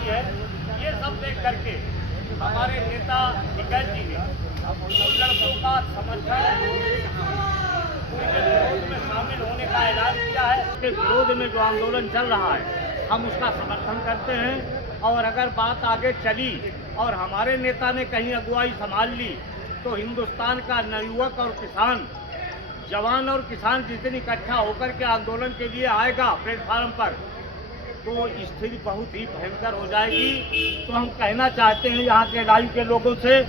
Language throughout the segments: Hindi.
रही है, ये सब देख करके हमारे नेता टिकैत जी ने उन लड़कों का समर्थन उनके विरोध में शामिल होने का ऐलान किया है। उसके विरोध में जो आंदोलन चल रहा है हम उसका समर्थन करते हैं, और अगर बात आगे चली और हमारे नेता ने कहीं अगुवाई संभाल ली तो हिंदुस्तान का नवयुवक और किसान, जवान और किसान जिस दिन इकट्ठा होकर के आंदोलन के लिए आएगा प्लेटफार्म पर, तो स्थिति बहुत ही भयंकर हो जाएगी। तो हम कहना चाहते हैं यहाँ के लाइव के लोगों से,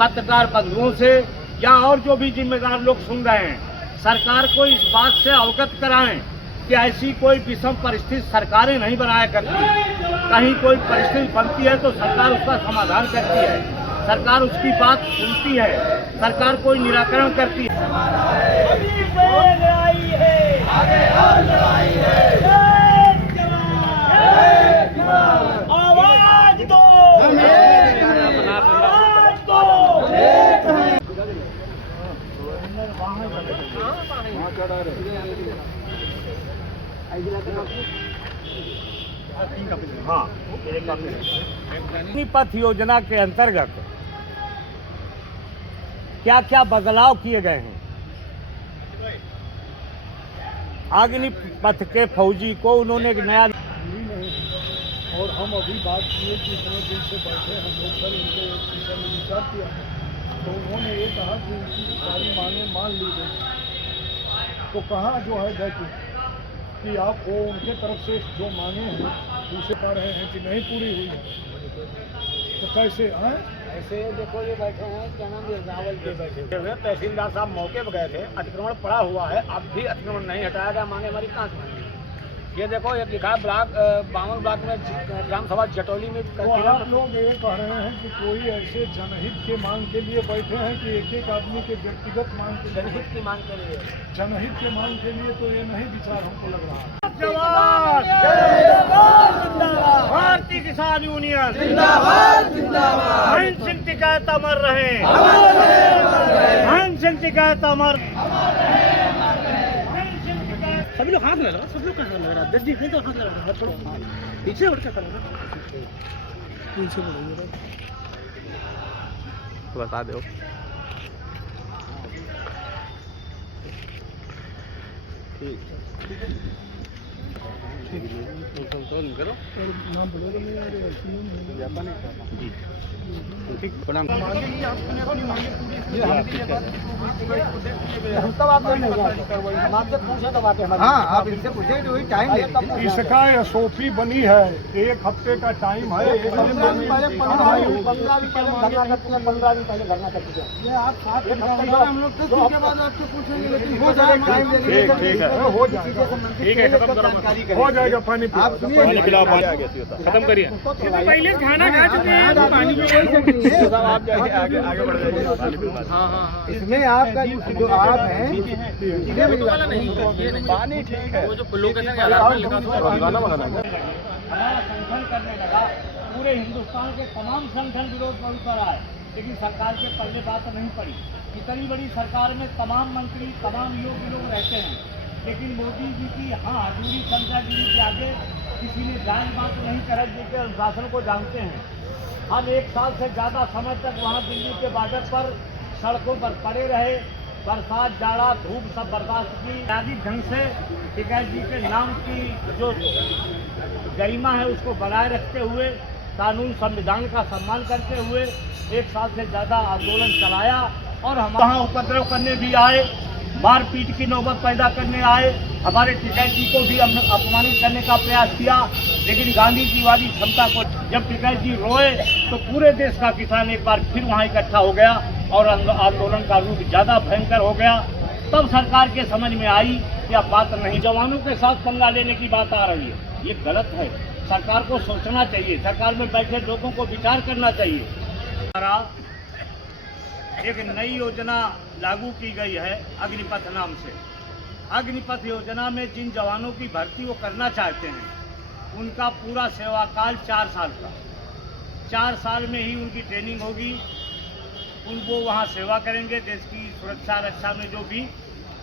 पत्रकार बंधुओं से, या और जो भी जिम्मेदार लोग सुन रहे हैं, सरकार को इस बात से अवगत कराएं कि ऐसी कोई विषम परिस्थिति सरकारें नहीं बनाया करती। कहीं कोई परिस्थिति बनती है तो सरकार उसका समाधान करती है, सरकार उसकी बात सुनती है, सरकार कोई निराकरण करती है। आवाज दो, अग्निपथ योजना के अंतर्गत क्या क्या बदलाव किए गए हैं। अग्निपथ के फौजी को उन्होंने नया, और हम अभी बात किए कि इतने दिन से बैठे हम लोग सर इनके विषय में विचार किया, तो उन्होंने ये कहा कि उनकी सारी मांगें मान ली गई। तो कहाँ जो है गए कि आप वो उनके तरफ से जो मांगे हैं दूसरे पा रहे हैं कि नहीं पूरी हुई है, तो कैसे हैं? ऐसे देखो ये बैठे हैं, क्या नाम है, रावल के बैठे हुए तहसीलदार साहब मौके पर गए थे, अतिक्रमण पड़ा हुआ है, अब भी अतिक्रमण नहीं हटाया गया, मांगे हमारी कहाँ से मांगी। ये देखो ये लिखा है ब्लॉक 52 ब्लॉक में ग्राम सभा जटौली में। तो आप लोग ये कह रहे हैं कि कोई ऐसे जनहित के मांग के लिए बैठे हैं कि एक एक आदमी के व्यक्तिगत मांग के लिए? जनहित की मांग के लिए, जनहित के मांग के लिए तो ये नहीं विचार हमको लग रहा है। भारतीय किसान यूनियन जिंदाबाद, जिंदाबाद। हंस सिंह टिकैत अमर रहे, हंस सिंह टिकैत अमर। सभी लोग हाथ लगा, सब लोग हाथ लगा रहा है, जल्दी नहीं तो हाथ लगा रहा, छोड़ो पीछे उठ के करो, पीछे बढ़ो बता दो। करो नाम बोलोगे नहीं जी ठीक प्रणाम। हम सब आप हम आपसे पूछे तो बातें हमारी। हाँ, आप इनसे पूछे जो टाइम ले। इसका एसओपी बनी है, 1 हफ्ते का टाइम है। 15 दिन पहले धरना करते हैं, 15 दिन पहले धरना करते हैं। ये आप 7 हम लोग तो के बाद आपसे पूछेंगे, लेकिन हो जाए टाइम ले लीजिए। ठीक है, हो जाएगा, ठीक है, खत्म करो, हो जाएगा। पानी पिलाओ, खत्म करिए। पहले खाना खा चुके हैं, पानी आप जाइए, आगे बढ़ जाइए। हाँ, इसमें आपका जो आप हैं पानी ठीक है, वो जो लोकेशन के आधार पर लिखा था हमारा संगठन करने लगा, पूरे हिंदुस्तान के तमाम संगठन विरोध में उतर आए, लेकिन सरकार के पल्ले बात नहीं पड़ी। इतनी बड़ी सरकार में तमाम मंत्री, तमाम योग्य लोग रहते हैं, लेकिन मोदी जी की हजूरी संख्यागिरी के आगे किसी ने जायज बात नहीं कर दी के अनुशासन को जानते हैं। हम 1 साल से ज़्यादा समय तक वहाँ दिल्ली के बॉर्डर पर सड़कों पर पड़े रहे, बरसात, जाड़ा, धूप सब बर्दाश्त की। आदि ढंग से टिकैत जी के नाम की जो गरिमा है उसको बनाए रखते हुए, कानून संविधान का सम्मान करते हुए 1 साल से ज़्यादा आंदोलन चलाया, और हम वहाँ उपद्रव करने भी आए, मारपीट की नौबत पैदा करने आए, हमारे टिकैत जी को भी हमने अपमानित करने का प्रयास किया। लेकिन गांधी जी वाली क्षमता को जब टिकैत जी रोए तो पूरे देश का किसान एक बार फिर वहाँ इकट्ठा हो गया और आंदोलन का रूप ज़्यादा भयंकर हो गया। तब सरकार के समझ में आई कि अब बात नहीं, जवानों के साथ पंगा लेने की बात आ रही है, ये गलत है। सरकार को सोचना चाहिए, सरकार में बैठे लोगों को विचार करना चाहिए। एक नई योजना लागू की गई है अग्निपथ नाम से। अग्निपथ योजना में जिन जवानों की भर्ती वो करना चाहते हैं, उनका पूरा सेवाकाल 4 साल का, 4 साल में ही उनकी ट्रेनिंग होगी, उनको वहाँ सेवा करेंगे देश की सुरक्षा रक्षा में जो भी,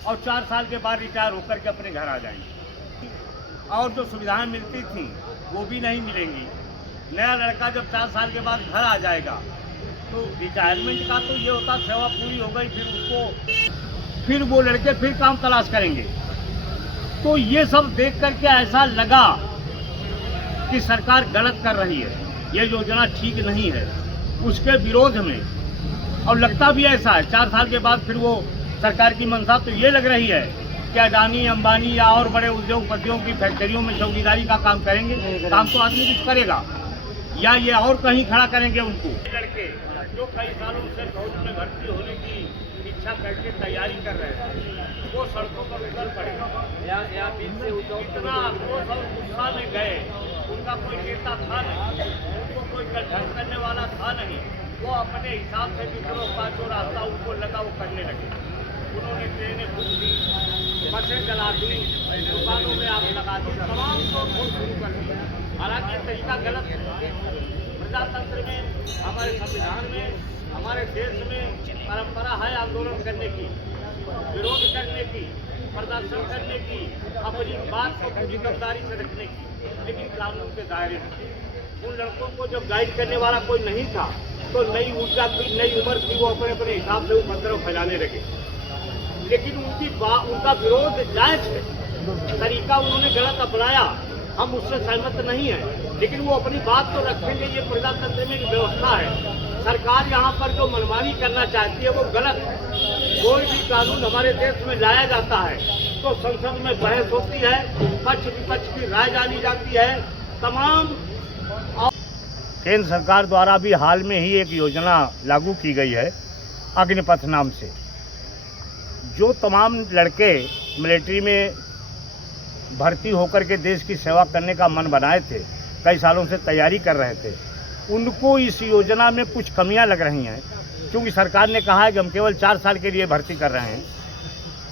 और 4 साल के बाद रिटायर होकर के अपने घर आ जाएंगे। और जो सुविधाएं मिलती थी वो भी नहीं मिलेंगी, नया लड़का जब 4 साल के बाद घर आ जाएगा तो रिटायरमेंट का तो ये होता, सेवा पूरी हो गई, फिर वो लड़के फिर काम तलाश करेंगे। तो ये सब देख करके ऐसा लगा कि सरकार गलत कर रही है, ये योजना ठीक नहीं है, उसके विरोध में। और लगता भी ऐसा है, 4 साल के बाद फिर वो सरकार की मंशा तो ये लग रही है कि अडानी अंबानी या और बड़े उद्योगपतियों की फैक्ट्रियों में चौकीदारी का काम करेंगे। काम तो आदमी कुछ करेगा, या ये और कहीं खड़ा करेंगे उनको। लड़के जो कई सालों से फौज में भर्ती होने की इच्छा करके तैयारी कर रहे हैं, वो सड़कों पर उतर पड़े, इतना आक्रोश और गुस्सा में गए। उनका कोई नेता था नहीं, उनको कोई गठन करने वाला था नहीं, वो अपने हिसाब से जितना पाँचों रास्ता उनको लगा वो करने लगे। उन्होंने ट्रेनें बुक दी, बसें जला दी, दुकानों में आग लगा दी, तमाम तोड़ शुरू कर दी। हालांकि तरीका गलत है। प्रजातंत्र में, हमारे संविधान में, हमारे देश में परंपरा है आंदोलन करने की, विरोध करने की, प्रदर्शन करने की, अपनी बात को पूरी गद्दारी से रखने की, लेकिन कानून के दायरे में। उन लड़कों को जब गाइड करने वाला कोई नहीं था तो नई ऊर्जा की, नई उम्र की, वो अपने अपने हिसाब से उपद्रव फैलाने लगे। लेकिन उनका विरोध जायज है, तरीका उन्होंने गलत अपनाया, हम उससे सहमत नहीं हैं, लेकिन वो अपनी बात तो रखेंगे। ये प्रजातंत्र में व्यवस्था है। सरकार यहाँ पर जो मनमानी करना चाहती है वो गलत है। कोई भी कानून हमारे देश में लाया जाता है तो संसद में बहस होती है, पक्ष विपक्ष की राय जानी जाती है, तमाम। केंद्र सरकार द्वारा भी हाल में ही एक योजना लागू की गई है अग्निपथ नाम से। जो तमाम लड़के मिलिट्री में भर्ती होकर के देश की सेवा करने का मन बनाए थे, कई सालों से तैयारी कर रहे थे, उनको इस योजना में कुछ कमियां लग रही हैं। क्योंकि सरकार ने कहा है कि हम केवल 4 साल के लिए भर्ती कर रहे हैं,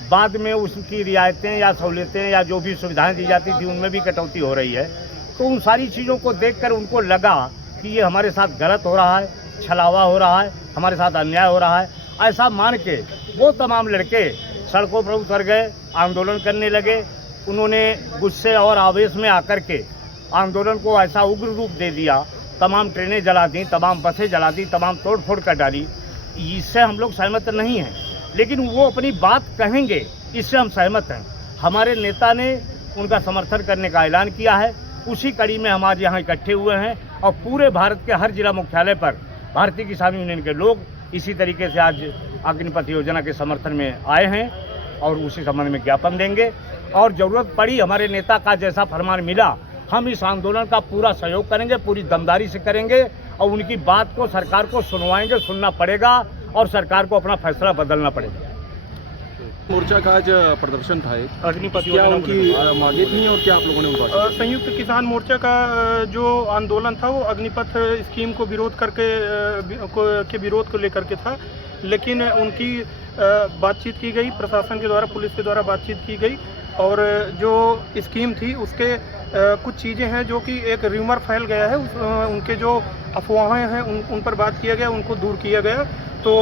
बाद में उसकी रियायतें या सहूलियतें या जो भी सुविधाएं दी जाती थी उनमें भी कटौती हो रही है। तो उन सारी चीज़ों को देखकर उनको लगा कि ये हमारे साथ गलत हो रहा है, छलावा हो रहा है, हमारे साथ अन्याय हो रहा है। ऐसा मान के वो तमाम लड़के सड़कों पर उतर गए, आंदोलन करने लगे। उन्होंने गुस्से और आवेश में आकर के आंदोलन को ऐसा उग्र रूप दे दिया, तमाम ट्रेनें जला दी, तमाम बसें जला दी, तमाम तोड़ फोड़ कर डाली। इससे हम लोग सहमत नहीं हैं, लेकिन वो अपनी बात कहेंगे, इससे हम सहमत हैं। हमारे नेता ने उनका समर्थन करने का ऐलान किया है, उसी कड़ी में हम आज यहाँ इकट्ठे हुए हैं। और पूरे भारत के हर जिला मुख्यालय पर भारतीय किसान यूनियन के लोग इसी तरीके से आज अग्निपथ योजना के समर्थन में आए हैं और उसी संबंध में ज्ञापन देंगे। और ज़रूरत पड़ी, हमारे नेता का जैसा फरमान मिला, हम इस आंदोलन का पूरा सहयोग करेंगे, पूरी दमदारी से करेंगे और उनकी बात को सरकार को सुनवाएंगे, सुनना पड़ेगा और सरकार को अपना फैसला बदलना पड़ेगा। मोर्चा का आज प्रदर्शन था, अग्निपथ क्या उनकी मांगे थी और क्या आप लोगों ने उनका? संयुक्त किसान मोर्चा का जो आंदोलन था वो अग्निपथ स्कीम को विरोध के विरोध को लेकर के था। लेकिन उनकी बातचीत की गई, प्रशासन के द्वारा, पुलिस के द्वारा बातचीत की गई और जो स्कीम थी उसके कुछ चीज़ें हैं जो कि एक र्यूमर फैल गया है, उनके जो अफवाहें हैं उन पर बात किया गया, उनको दूर किया गया। तो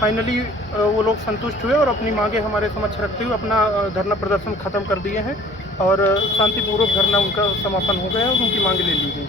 फाइनली वो लोग संतुष्ट हुए और अपनी मांगे हमारे समक्ष रखते हुए अपना धरना प्रदर्शन खत्म कर दिए हैं और शांतिपूर्वक धरना उनका समापन हो गया और उनकी मांगे ले ली गई।